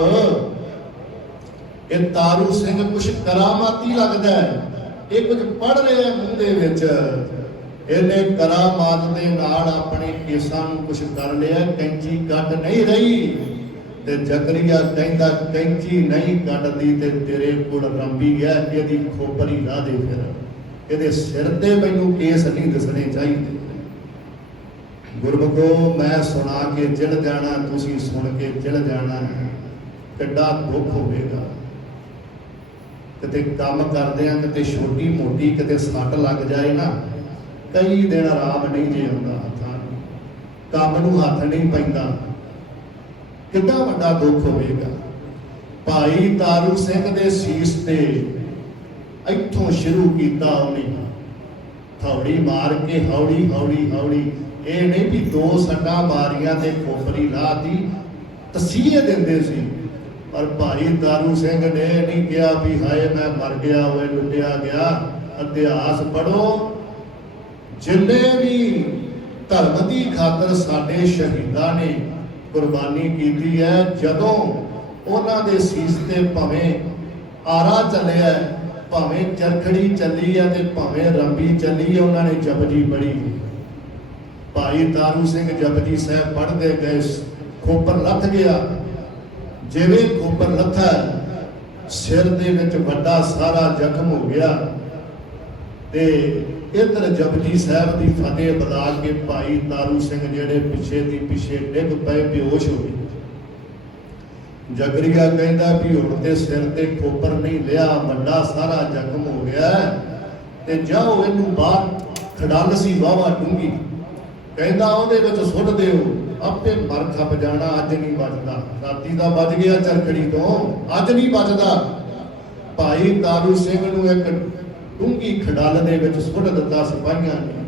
ਇਹ ਤਾਰੂ ਸਿੰਘ ਕੁਛ ਕਰਾਮਾਤੀ ਲੱਗਦਾ ਹੈ, ਇਹ ਕੁਝ ਪੜ ਰਿਹਾ ਮੂੰਹ ਦੇ ਵਿੱਚ, ਇਹਨੇ ਕਰਾਮਾਤ ਦੇ ਨਾਲ ਆਪਣੇ ਕੇਸਾਂ ਨੂੰ ਕੁਛ ਕਰ ਲਿਆ, ਕੈਂਚੀ ਕੱਟ ਨਹੀਂ ਰਹੀ। ਤੇ ਜ਼ਕਰੀਆ ਕਹਿੰਦਾ ਕੈਂਚੀ ਨਹੀਂ ਕੱਟਦੀ ਤੇ ਤੇਰੇ ਕੋਲ ਰੰਬੀ ਹੈ, ਇਹਦੀ ਖੋਪਰੀ ਲਾ ਦੇ, ਫਿਰ ਇਹਦੇ ਸਿਰ ਤੇ ਮੈਨੂੰ ਕੇਸ ਨਹੀਂ ਦਿਸਣੇ ਚਾਹੀਦੇ। ਗੁਰਮੁਖੋ ਮੈਂ ਸੁਣਾ ਕੇ ਚਿੜ ਜਾਣਾ, ਤੁਸੀਂ ਸੁਣ ਕੇ ਚਿੜ ਜਾਣਾ, ਕਿੱਡਾ ਦੁੱਖ ਹੋਵੇਗਾ। ਕਿਤੇ ਕੰਮ ਕਰਦੇ ਆ, ਕਿਤੇ ਛੋਟੀ ਮੋਟੀ ਕਿਤੇ ਸੱਟ ਲੱਗ ਜਾਏ ਨਾ, ਕਈ ਦਿਨ ਆਰਾਮ ਨਹੀਂ ਜੇ ਆਉਂਦਾ ਹੱਥਾਂ ਨੂੰ, ਕੰਮ ਨੂੰ ਹੱਥ ਨਹੀਂ ਪੈਂਦਾ, ਕਿੰਨਾ ਵੱਡਾ ਦੁੱਖ ਹੋਵੇਗਾ। ਭਾਈ ਤਾਰੂ ਸਿੰਘ ਦੇ ਸੀਸ ਤੇ ਇੱਥੋਂ ਸ਼ੁਰੂ ਕੀਤਾ ਉਹਨੇ, ਥੌੜੀ ਮਾਰ ਕੇ ਹੌਲੀ ਹੌਲੀ ਹੌਲੀ, ਇਹ ਨਹੀਂ ਵੀ ਦੋ ਸੱਟਾਂ ਮਾਰੀਆਂ ਤੇ ਖੋਪਰੀ ਲਾਤੀ, ਤਸੀਹੇ ਦਿੰਦੇ ਸੀ। ਪਰ ਭਾਈ ਤਾਰੂ ਸਿੰਘ ਨੇ ਨਹੀਂ ਕਿਹਾ ਵੀ ਹਾਏ ਮੈਂ ਮਰ ਗਿਆ, ਹੋਏ ਲੁੱਟਿਆ ਗਿਆ। ਇਤਿਹਾਸ ਪੜ੍ਹੋ, ਜਿੰਨੇ ਵੀ ਧਰਮ ਦੀ ਖਾਤਰ ਸਾਡੇ ਸ਼ਹੀਦਾਂ ਨੇ ਕੁਰਬਾਨੀ ਕੀਤੀ ਹੈ, ਜਦੋਂ ਉਹਨਾਂ ਦੇ ਸੀਸ ਤੇ ਭਾਵੇਂ ਆਰਾ ਚੱਲਿਆ, ਭਾਵੇਂ ਚਰਖੜੀ ਚੱਲੀ ਹੈ ਤੇ ਭਾਵੇਂ ਰੰਬੀ ਚੱਲੀ ਹੈ, ਉਹਨਾਂ ਨੇ ਜਪਜੀ ਪੜ੍ਹੀ। ਭਾਈ ਤਾਰੂ ਸਿੰਘ ਜਪਜੀ ਸਾਹਿਬ ਪੜ੍ਹਦੇ ਗਏ, ਖੋਪਰ ਲੱਥ ਗਿਆ। ਜਿਵੇਂ ਖੋਪਰ ਲੱਥਾ, ਸਿਰ ਦੇ ਵਿੱਚ ਵੱਡਾ ਸਾਰਾ ਜ਼ਖਮ ਹੋ ਗਿਆ ਤੇ ਇਧਰ ਜਪਜੀ ਸਾਹਿਬ ਦੀ ਫਤਿਹ ਬੁਲਾ ਕੇ ਭਾਈ ਤਾਰੂ ਸਿੰਘ ਜਿਹੜੇ ਪਿੱਛੇ ਦੀ ਪਿੱਛੇ ਡਿੱਗ ਪਏ, ਬੇਹੋਸ਼ ਹੋ ਗਏ। ਜ਼ਕਰੀਆ ਕਹਿੰਦਾ ਵੀ ਹੁਣ ਤੇ ਸਿਰ ਤੇ ਖੋਪਰ ਨਹੀਂ ਲਿਆ, ਵੱਡਾ ਸਾਰਾ ਜ਼ਖਮ ਹੋ ਗਿਆ ਤੇ ਜਾਓ ਇਹਨੂੰ ਬਾਹਰ, ਖਡਾਲ ਸੀ ਵਾਵਾ ਡੂੰਗੀ, ਕਹਿੰਦਾ ਉਹਦੇ ਵਿੱਚ ਸੁੱਟ ਦਿਓ, ਆਪੇ ਮਰ ਖੱਪ ਜਾਣਾ, ਅੱਜ ਨਹੀਂ ਬਚਦਾ। ਰਾਤੀ ਦਾ ਬਚ ਗਿਆ ਚਰਖੜੀ ਤੋਂ, ਅੱਜ ਨਹੀਂ ਬਚਦਾ। ਭਾਈ ਤਾਰੂ ਸਿੰਘ ਨੂੰ ਇੱਕ ਡੂੰਗੀ ਖਡਾਲ ਦੇ ਵਿੱਚ ਸੁੱਟ ਦਿੱਤਾ ਸਿਪਾਹੀਆਂ ਨੇ।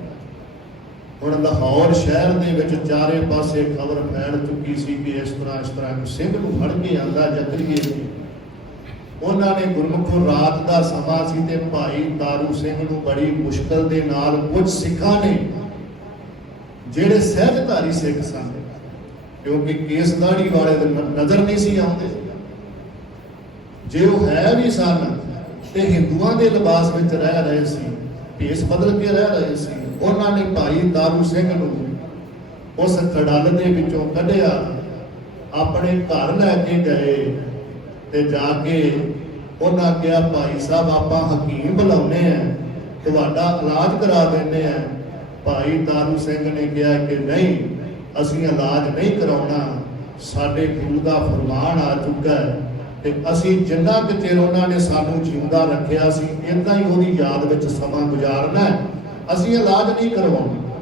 ਹੁਣ ਲਾਹੌਰ ਸ਼ਹਿਰ ਦੇ ਵਿੱਚ ਚਾਰੇ ਪਾਸੇ ਖਬਰ ਫੈਲ ਚੁੱਕੀ ਸੀ ਕਿ ਇਸ ਤਰ੍ਹਾਂ ਸਿੰਘ ਨੂੰ ਫੜ ਕੇ ਆਂਦਾ ਜ਼ਕਰੀਏ ਨੂੰ। ਉਹਨਾਂ ਨੇ ਗੁਰਮੁਖੋਂ ਰਾਤ ਦਾ ਸਮਾਂ ਸੀ ਤੇ ਭਾਈ ਤਾਰੂ ਸਿੰਘ ਨੂੰ ਬੜੀ ਮੁਸ਼ਕਲ ਦੇ ਨਾਲ ਕੁਝ ਸਿੱਖਾਂ ਨੇ, ਜਿਹੜੇ ਸਹਿਜਧਾਰੀ ਸਿੱਖ ਸਨ, ਕਿਉਂਕਿ ਕੇਸ ਦਾੜੀ ਵਾਲੇ ਦੇ ਨਜ਼ਰ ਨਹੀਂ ਸੀ ਆਉਂਦੇ, ਜੇ ਉਹ ਹੈ ਵੀ ਸਨ ਤੇ ਹਿੰਦੂਆਂ ਦੇ ਲਿਬਾਸ ਵਿੱਚ ਰਹਿ ਰਹੇ ਸੀ, ਭੇਸ ਬਦਲ ਕੇ ਰਹਿ ਰਹੇ ਸੀ। ਉਹਨਾਂ ਨੇ ਭਾਈ ਤਾਰੂ ਸਿੰਘ ਨੂੰ ਉਸ ਖਡਾਲ ਦੇ ਵਿੱਚੋਂ ਕੱਢਿਆ, ਆਪਣੇ ਘਰ ਲੈ ਕੇ ਗਏ ਤੇ ਜਾ ਕੇ ਉਹਨਾਂ ਕਿਹਾ ਭਾਈ ਸਾਹਿਬ ਆਪਾਂ ਹਕੀਮ ਬੁਲਾਉਨੇ ਆ, ਤੁਹਾਡਾ ਇਲਾਜ ਕਰਾ ਦਿੰਦੇ ਆ। ਭਾਈ ਤਾਰੂ ਸਿੰਘ ਨੇ ਕਿਹਾ ਕਿ ਨਹੀਂ, ਅਸੀਂ ਇਲਾਜ ਨਹੀਂ ਕਰਾਉਣਾ, ਸਾਡੇ ਗੁਰੂ ਦਾ ਫਰਮਾਨ ਆ ਚੁੱਕਾ ਹੈ ਤੇ ਅਸੀਂ ਜਿੰਨਾ ਕੁ ਚਿਰ ਉਹਨਾਂ ਨੇ ਸਾਨੂੰ ਜਿਉਂਦਾ ਰੱਖਿਆ ਸੀ ਏਦਾਂ ਹੀ ਉਹਦੀ ਯਾਦ ਵਿੱਚ ਸਮਾਂ ਗੁਜ਼ਾਰਨਾ, ਅਸੀਂ ਇਲਾਜ ਨਹੀਂ ਕਰਵਾਉਣਾ।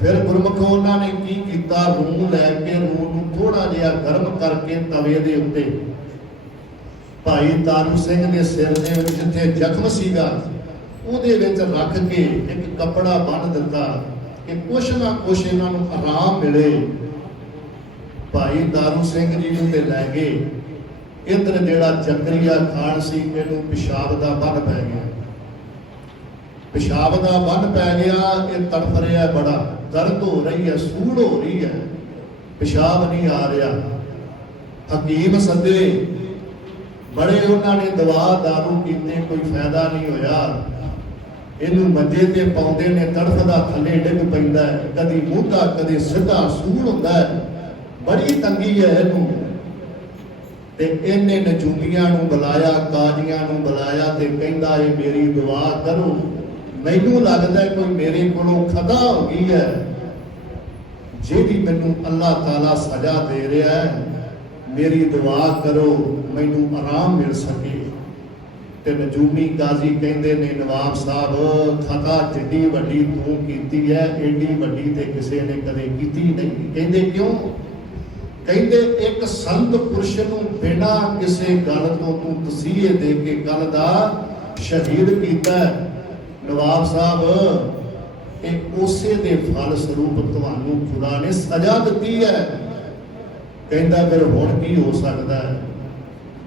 ਫਿਰ ਗੁਰਮੁਖੋਂ ਉਹਨਾਂ ਨੇ ਕੀ ਕੀਤਾ, ਰੂੰ ਲੈ ਕੇ ਰੂੰ ਨੂੰ ਥੋੜਾ ਜਿਹਾ ਗਰਮ ਕਰਕੇ ਤਵੇ ਦੇ ਉੱਤੇ ਭਾਈ ਤਾਰੂ ਸਿੰਘ ਦੇ ਸਿਰ ਦੇ ਵਿੱਚ ਜਿੱਥੇ ਜ਼ਖਮ ਸੀਗਾ ਉਹਦੇ ਵਿੱਚ ਰੱਖ ਕੇ ਇੱਕ ਕੱਪੜਾ ਬੰਨ੍ਹ ਦਿੱਤਾ ਕਿ ਕੁਛ ਨਾ ਕੁਛ ਇਹਨਾਂ ਨੂੰ ਆਰਾਮ ਮਿਲੇ। ਭਾਈ ਤਾਰੂ ਸਿੰਘ ਜੀ ਨੂੰ ਤੇ ਲੈ ਗਏ। ਇੱਧਰ ਜਿਹੜਾ ਜ਼ਕਰੀਆ ਖਾਨ ਸੀ, ਇਹਨੂੰ ਪਿਸ਼ਾਬ ਦਾ ਬੰਨ ਪੈ ਗਿਆ, ਪਿਸ਼ਾਬ ਦਾ ਬੰਨ ਪੈ ਗਿਆ, ਇਹ ਤੜਫ ਰਿਹਾ, ਬੜਾ ਦਰਦ ਹੋ ਰਹੀ ਹੈ, ਸੂੜ ਹੋ ਰਹੀ ਹੈ, ਪਿਸ਼ਾਬ ਨਹੀਂ ਆ ਰਿਹਾ। ਹਕੀਮ ਸੱਦੇ, ਬੜੇ ਉਹਨਾਂ ਨੇ ਦਵਾ ਦਾਰੂ ਕੀਤੇ, ਕੋਈ ਫਾਇਦਾ ਨਹੀਂ ਹੋਇਆ। ਇਹਨੂੰ ਮੰਜੇ ਤੇ ਪਾਉਂਦੇ ਨੇ, ਤੜਫਦਾ ਥੱਲੇ ਡਿੱਗ ਪੈਂਦਾ, ਕਦੀ ਮੂਧਾ ਕਦੇ ਸਿੱਧਾ, ਸੂੜ ਹੁੰਦਾ, ਬੜੀ ਤੰਗੀ ਹੈ ਇਹਨੂੰ। ਤੇ ਇਹਨੇ ਨਜੂਮੀਆਂ ਨੂੰ ਬੁਲਾਇਆ, ਕਾਜ਼ੀਆਂ ਨੂੰ ਬੁਲਾਇਆ ਤੇ ਕਹਿੰਦਾ ਇਹ ਮੇਰੀ ਦੁਆ ਕਰੋ, ਮੈਨੂੰ ਲੱਗਦਾ ਕੋਈ ਮੇਰੇ ਕੋਲੋਂ ਖਤਾ ਹੋ ਗਈ ਹੈ, ਜਿਹਦੀ ਮੈਨੂੰ ਅੱਲਾਹ ਤਾਲਾ ਸਜ਼ਾ ਦੇ ਰਿਹਾ ਹੈ, ਮੇਰੀ ਦੁਆ ਕਰੋ ਮੈਨੂੰ ਆਰਾਮ ਮਿਲ ਸਕੇ। ਤੇ ਨਜੂਮੀ ਕਾਜ਼ੀ ਕਹਿੰਦੇ ਨੇ ਨਵਾਬ ਸਾਹਿਬ, ਖਤਾ ਜਿੱਡੀ ਵੱਡੀ ਤੂੰ ਕੀਤੀ ਹੈ, ਏਡੀ ਵੱਡੀ ਤੇ ਕਿਸੇ ਨੇ ਕਦੇ ਕੀਤੀ ਨਹੀਂ। ਕਹਿੰਦੇ ਕਿਉਂ? ਕਹਿੰਦੇ ਇੱਕ ਸੰਤ ਪੁਰਸ਼ ਨੂੰ ਬਿਨਾਂ ਕਿਸੇ ਗੱਲ ਤੋਂ ਤੂੰ ਤਸੀਹੇ ਦੇ ਕੇ ਗੱਲ ਦਾ ਸ਼ਹੀਦ ਕੀਤਾ। ਨਵਾਬ ਸਾਹਿਬ ਇਹ ਉਸੇ ਦੇ ਫਲ ਸਰੂਪ ਤੁਹਾਨੂੰ ਖੁਦਾ ਨੇ ਸਜ਼ਾ ਦਿੱਤੀ ਹੈ। ਕਹਿੰਦਾ ਫਿਰ ਹੁਣ ਕੀ ਹੋ ਸਕਦਾ ਹੈ?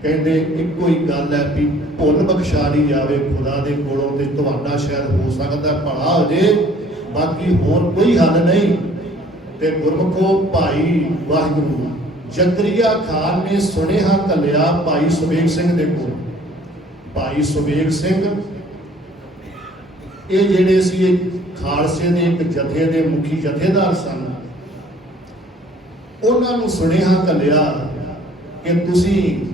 ਕਹਿੰਦੇ ਇੱਕੋ ਹੀ ਗੱਲ ਹੈ ਵੀ ਭੁੱਲ ਬਖਸ਼ਾ ਲਈ ਜਾਵੇ ਖੁਦਾ ਦੇ ਕੋਲੋਂ, ਤੇ ਤੁਹਾਡਾ ਸ਼ਾਇਦ ਹੋ ਸਕਦਾ ਭਲਾ ਹੋ ਜੇ, ਬਾਕੀ ਹੋਰ ਕੋਈ ਹੱਲ ਨਹੀਂ। ਤੇ ਗੁਰਮੁਖੋ ਭਾਈ ਵਾਹਿਗੁਰੂ ਜ਼ਕਰੀਆ ਖਾਨ ਨੇ ਸੁਨੇਹਾ ਘੱਲਿਆ ਭਾਈ ਸੁਬੇਗ ਸਿੰਘ ਦੇ ਕੋਲ। ਭਾਈ ਸੁਬੇਗ ਸਿੰਘ ਇਹ ਜਿਹੜੇ ਸੀ ਇਹ ਖਾਲਸੇ ਦੇ ਇੱਕ ਜਥੇ ਦੇ ਮੁਖੀ ਜਥੇਦਾਰ ਸਨ। ਉਹਨਾਂ ਨੂੰ ਸੁਨੇਹਾ ਘੱਲਿਆ ਕਿ ਤੁਸੀਂ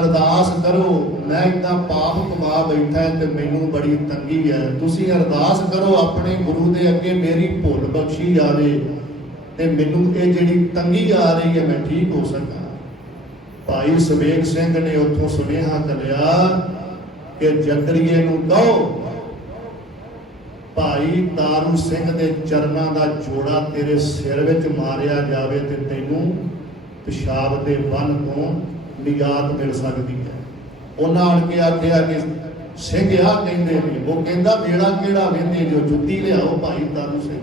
ਅਰਦਾਸ ਕਰੋ, ਮੈਂ ਇੱਦਾਂ ਪਾਪ ਕਮਾ ਬੈਠਾ ਤੇ ਮੈਨੂੰ ਬੜੀ ਤੰਗੀ ਹੈ, ਤੁਸੀਂ ਅਰਦਾਸ ਕਰੋ ਆਪਣੇ ਗੁਰੂ ਦੇ ਅੱਗੇ ਮੇਰੀ ਭੁੱਲ ਬਖਸ਼ੀ ਜਾਵੇ ਤੇ ਮੈਨੂੰ ਇਹ ਜਿਹੜੀ ਤੰਗੀ ਆ ਰਹੀ ਹੈ ਮੈਂ ਠੀਕ ਹੋ ਸਕਾਂ। ਭਾਈ ਸੁਬੇਗ ਸਿੰਘ ਨੇ ਉੱਥੋਂ ਸੁਨੇਹਾ ਘੱਲਿਆ ਕਿ ਜ਼ਕਰੀਏ ਨੂੰ ਕਹੋ ਭਾਈ ਤਾਰੂ ਸਿੰਘ ਦੇ ਚਰਨਾਂ ਦਾ ਜੋੜਾ ਤੇਰੇ ਸਿਰ ਵਿੱਚ ਮਾਰਿਆ ਜਾਵੇ ਤੇ ਤੈਨੂੰ ਪਿਸ਼ਾਬ ਦੇ ਬੰਨ ਤੋਂ ਨਿਜਾਤ ਮਿਲ ਸਕਦੀ ਹੈ। ਉਹਨਾਂ ਆਣ ਕੇ ਆਖਿਆ ਕਿ ਸਿੰਘ ਆ ਕਹਿੰਦੇ ਨੇ, ਉਹ ਕਹਿੰਦਾ ਵੇਲਾ ਕਿਹੜਾ ਵੇਂਦੇ ਜੋ, ਜੁੱਤੀ ਲਿਆਓ ਭਾਈ ਤਾਰੂ ਸਿੰਘ।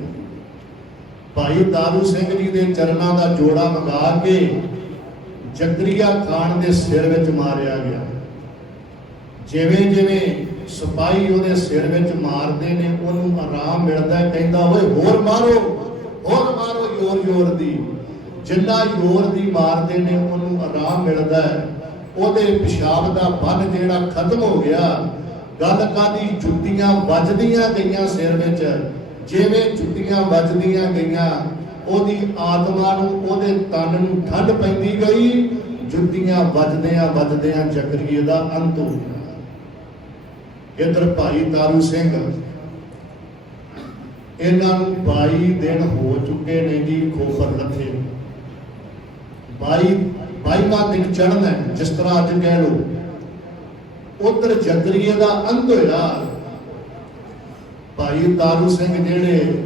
ਭਾਈ ਤਾਰੂ ਸਿੰਘ ਜੀ ਦੇ ਚਰਨਾਂ ਦਾ ਜੋੜਾ ਮੰਗਾ ਕੇ ਜ਼ਕਰੀਆ ਖਾਨ ਦੇ ਸਿਰ ਵਿੱਚ ਮਾਰਿਆ ਗਿਆ। ਜਿਵੇਂ ਜਿਵੇਂ ਸਿਪਾਹੀ ਉਹਦੇ ਸਿਰ ਵਿੱਚ ਮਾਰਦੇ ਨੇ ਉਹਨੂੰ ਆਰਾਮ ਮਿਲਦਾ, ਕਹਿੰਦਾ ਓਏ ਹੋਰ ਮਾਰੋ ਜ਼ੋਰ ਜ਼ੋਰ ਦੀ। ਜਿੰਨਾ ਜ਼ੋਰ ਦੀ ਮਾਰਦੇ ਨੇ ਉਹਨੂੰ ਆਰਾਮ ਮਿਲਦਾ, ਉਹਦੇ ਪਿਸ਼ਾਬ ਦਾ ਬੰਨ ਜਿਹੜਾ ਖਤਮ ਹੋ ਗਿਆ। ਗੱਲ ਕਾਦੀ ਜੁੱਤੀਆਂ ਵੱਜਦੀਆਂ ਗਈਆਂ ਸਿਰ ਵਿੱਚ, ਜਿਵੇਂ ਜੁੱਤੀਆਂ ਵੱਜਦੀਆਂ ਗਈਆਂ ਉਹਦੀ ਆਤਮਾ ਨੂੰ ਉਹਦੇ ਤਨ ਨੂੰ ਠੰਡ ਪੈਂਦੀ ਗਈ। ਜੁੱਤੀਆਂ ਵੱਜਦਿਆਂ ਜ਼ਕਰੀਏ ਦਾ ਅੰਤ ਹੋ ਗਿਆ। ਇਧਰ ਭਾਈ ਤਾਰੂ ਸਿੰਘ, ਇਹਨਾਂ ਨੂੰ 22 ਦਿਨ ਹੋ ਚੁੱਕੇ ਨੇ ਜੀ ਖੋਪਰ ਲੱਥੇ। 22ਵਾਂ ਦਿਨ ਚੜ੍ਹਨਾ ਜਿਸ ਤਰ੍ਹਾਂ ਅੱਜ ਕਹਿ ਲਓ। ਉਧਰ ਜ਼ਕਰੀਏ ਦਾ ਅੰਤ ਹੋਇਆ। ਭਾਈ ਤਾਰੂ ਸਿੰਘ ਜਿਹੜੇ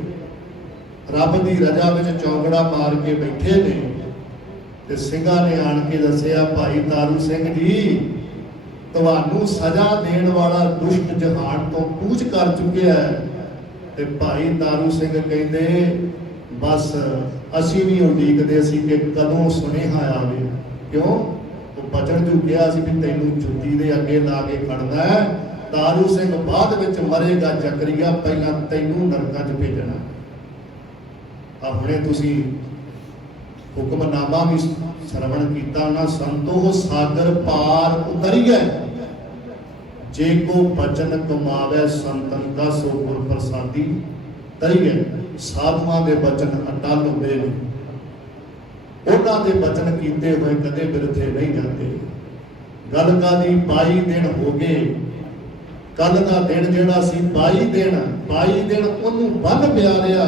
ਰੱਬ ਦੀ ਰਜ਼ਾ ਵਿੱਚ ਚੌਂਕੜਾ ਮਾਰ ਕੇ ਬੈਠੇ ਨੇ ਤੇ ਸਿੰਘਾਂ ਨੇ ਆਣ ਕੇ ਦੱਸਿਆ, ਭਾਈ ਤਾਰੂ ਸਿੰਘ ਜੀ ਤੁਹਾਨੂੰ ਸਜ਼ਾ ਦੇਣ ਵਾਲਾ ਦੁਸ਼ਟ ਜਹਾਨ ਤੋਂ ਕੂਚ ਕਰ ਚੁੱਕਿਆ ਹੈ। ਤੇ ਭਾਈ ਤਾਰੂ ਸਿੰਘ ਕਹਿੰਦੇ ਬਸ ਅਸੀਂ ਵੀ ਉਡੀਕਦੇ ਸੀ ਕਿ ਕਦੋਂ ਸੁਨੇਹਾ ਆਵੇ। ਕਿਉਂ? ਉਹ ਬਚਨ ਜੋ ਕਿਹਾ ਸੀ ਵੀ ਤੈਨੂੰ ਜੁੱਤੀ ਦੇ ਅੱਗੇ ਲਾ ਕੇ ਖੜਨਾ ਹੈ। ਤਾਰੂ ਸਿੰਘ ਬਾਅਦ ਵਿੱਚ ਮਰੇਗਾ, ਜ਼ਕਰੀਆ ਪਹਿਲਾਂ ਤੈਨੂੰ ਨਰਕਾਂ 'ਚ ਭੇਜਣਾ। ਆਪਣੇ ਤੁਸੀਂ ਹੁਕਮਨਾਮਾ ਵੀ ਸਰਵਣ ਕੀਤਾ ਨਾ, ਸੰਤੋ ਸਾਗਰ ਪਾਰ ਉਤਰੀਐ, ਜੇ ਕੋ ਬਚਨ ਕਮਾਵੇ ਸੰਤਨ ਦਾ ਸੋ ਗੁਰ ਪ੍ਰਸਾਦੀ ਤਰੀਐ। ਸਾਧੂਆਂ ਦੇ ਬਚਨ ਅਟਲ ਹੁੰਦੇ ਨੇ, ਉਹਨਾਂ ਦੇ ਬਚਨ ਕੀਤੇ ਹੋਏ ਕਦੇ ਬਿਰਥੇ ਨਹੀਂ ਜਾਂਦੇ। ਗੱਲ ਕਾਦੀ 22 ਦਿਨ ਹੋ ਗਏ। ਕੱਲ ਦਾ ਦਿਨ ਜਿਹੜਾ ਸੀ 22 ਦਿਨ ਉਹਨੂੰ ਬੰਨ ਪਿਆ ਰਿਹਾ,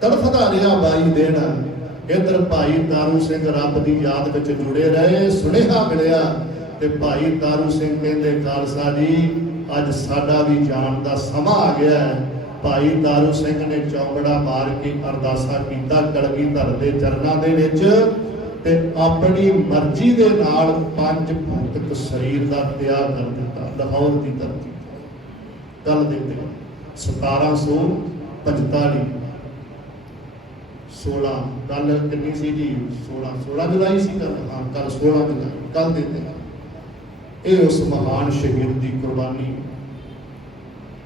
ਤੜਫਦਾ ਰਿਹਾ 22 ਦਿਨ। ਇੱਧਰ ਭਾਈ ਤਾਰੂ ਸਿੰਘ ਰੱਬ ਦੀ ਯਾਦ ਵਿੱਚ ਜੁੜੇ ਰਹੇ। ਸੁਨੇਹਾ ਮਿਲਿਆ ਤੇ ਭਾਈ ਤਾਰੂ ਸਿੰਘ ਕਹਿੰਦੇ ਖਾਲਸਾ ਜੀ ਅੱਜ ਸਾਡਾ ਵੀ ਜਾਣ ਦਾ ਸਮਾਂ ਆ ਗਿਆ ਹੈ। ਭਾਈ ਤਾਰੂ ਸਿੰਘ ਨੇ ਚੌਂਕੜਾ ਮਾਰ ਕੇ ਅਰਦਾਸਾ ਕੀਤਾ ਕਲਗੀਧਰ ਦੇ ਚਰਨਾਂ ਦੇ ਵਿੱਚ ਤੇ ਆਪਣੀ ਮਰਜ਼ੀ ਦੇ ਨਾਲ 5 ਭੌਤਿਕ ਸਰੀਰ ਦਾ ਤਿਆਗ ਕਰ ਦਿੱਤਾ ਲਾਹੌਰ ਦੀ ਧਰਤੀ। ਕੱਲ ਦੇ ਦਿਨ 1745 16 ਕੱਲ ਕਿੰਨੀ ਸੀ ਜੀ? 16 ਜੁਲਾਈ ਸੀ ਕੱਲ। ਹਾਂ ਕੱਲ 16 ਜੁਲਾਈ ਕੱਲ ਦੇ ਦਿਨ ਇਹ ਉਸ ਮਹਾਨ ਸ਼ਹੀਦ ਦੀ ਕੁਰਬਾਨੀ,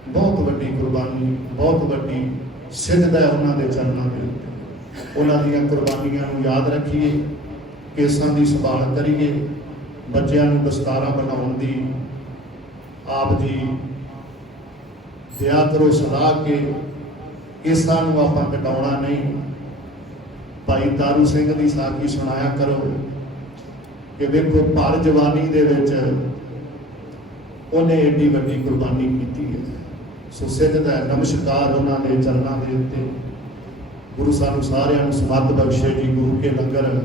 ਬਹੁਤ ਵੱਡੀ ਕੁਰਬਾਨੀ, ਬਹੁਤ ਵੱਡੀ ਸਿੱਧਦਾ ਹੈ ਉਹਨਾਂ ਦੇ ਚਰਨਾਂ ਦੇ ਉੱਤੇ। ਉਹਨਾਂ ਦੀਆਂ ਕੁਰਬਾਨੀਆਂ ਨੂੰ ਯਾਦ ਰੱਖੀਏ, ਕੇਸਾਂ ਦੀ ਸੰਭਾਲ ਕਰੀਏ, ਬੱਚਿਆਂ ਨੂੰ ਦਸਤਾਰਾਂ ਬਣਾਉਣ ਦੀ ਆਪ ਜੀ ਦਿਆ ਕਰੋ ਸਲਾਹ ਕੇ ਕੇਸਾਂ ਨੂੰ ਆਪਾਂ ਕਟਾਉਣਾ ਨਹੀਂ। ਭਾਈ ਤਾਰੂ ਸਿੰਘ ਦੀ ਸਾਖੀ ਸੁਣਾਇਆ ਕਰੋ ਕਿ ਵੇਖੋ ਭਰ ਜਵਾਨੀ ਦੇ ਵਿੱਚ ਉਹਨੇ ਏਡੀ ਵੱਡੀ ਕੁਰਬਾਨੀ ਕੀਤੀ ਹੈ। ਸੋ ਸਿੱਧਦਾ ਨਮਸਕਾਰ ਉਹਨਾਂ ਦੇ ਚਰਨਾਂ ਦੇ ਉੱਤੇ। ਗੁਰੂ ਸਾਨੂੰ ਸਾਰਿਆਂ ਨੂੰ ਸਮੱਤ ਬਖਸ਼ੇ ਜੀ। ਗੁਰੂ ਕੇ ਲੰਗਰ